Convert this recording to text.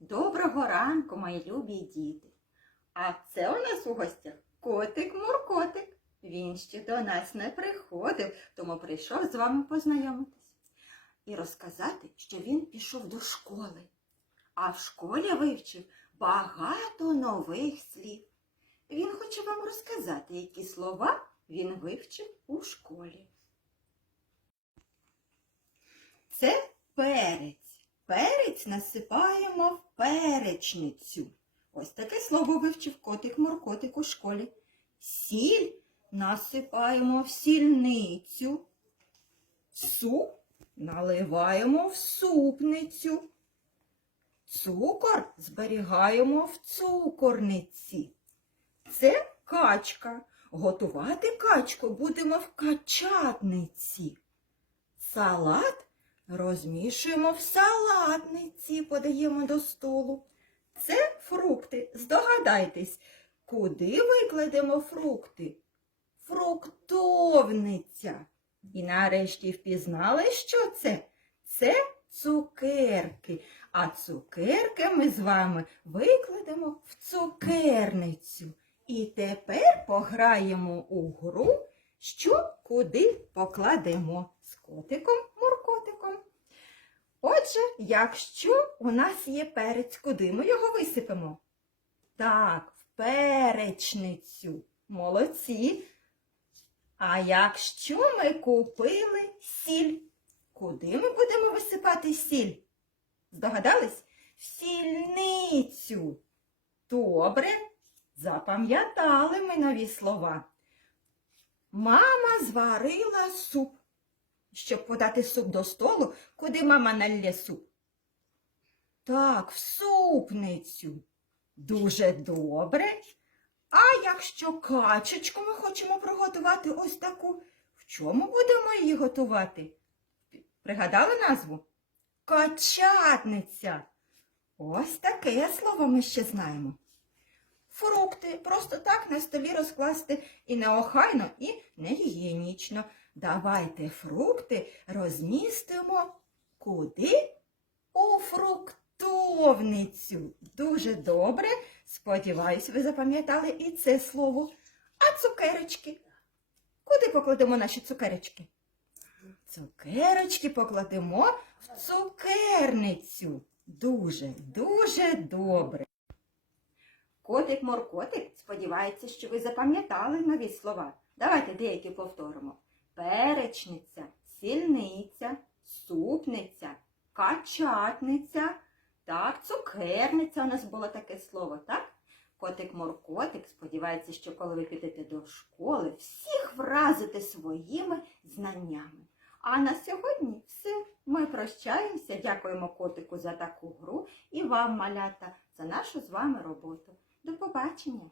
Доброго ранку, мої любі діти. А це у нас у гостях котик Муркотик. Він ще до нас не приходив, тому прийшов з вами познайомитись і розказати, що він пішов до школи, а в школі вивчив багато нових слів. Він хоче вам розказати, які слова він вивчив у школі. Це. Перець насипаємо в перечницю. Ось таке слово вивчив котик моркотик у школі. Сіль насипаємо в сільницю. Суп наливаємо в супницю. Цукор зберігаємо в цукорниці. Це качка. Готувати качку будемо в качатниці. Салат розмішуємо в салатниці, подаємо до столу. Це фрукти. Здогадайтесь, куди викладемо фрукти? Фруктовниця. І нарешті впізнали, що це? Це цукерки. А цукерки ми з вами викладемо в цукерницю. І тепер пограємо у гру, що куди покладемо з котиком муркотиком. Отже, якщо у нас є перець, куди ми його висипемо? Так, в перечницю. Молодці. А якщо ми купили сіль, куди ми будемо висипати сіль? Здогадались? В сільницю. Добре, запам'ятали ми нові слова. Мама зварила суп. Щоб подати суп до столу, куди мама налє суп? Так, в супницю. Дуже добре. А якщо качечку ми хочемо приготувати ось таку, в чому будемо її готувати? Пригадали назву? Качатниця. Ось таке слово ми ще знаємо. Фрукти просто так на столі розкласти і неохайно, і не гігієнічно. Давайте фрукти розмістимо куди? У фруктовницю. Дуже добре. Сподіваюсь, ви запам'ятали і це слово. А цукерочки? Куди покладемо наші цукерочки? Цукерочки покладемо в цукерницю. Дуже, дуже добре. Котик Моркотик сподівається, що ви запам'ятали нові слова. Давайте деякі повторимо. Перечниця, сільниця, супниця, качатниця, так, цукерниця у нас було таке слово, так? Котик Моркотик сподівається, що коли ви підете до школи, всіх вразите своїми знаннями. А на сьогодні все. Ми прощаємося, дякуємо котику за таку гру і вам, малята, за нашу з вами роботу. До побачення!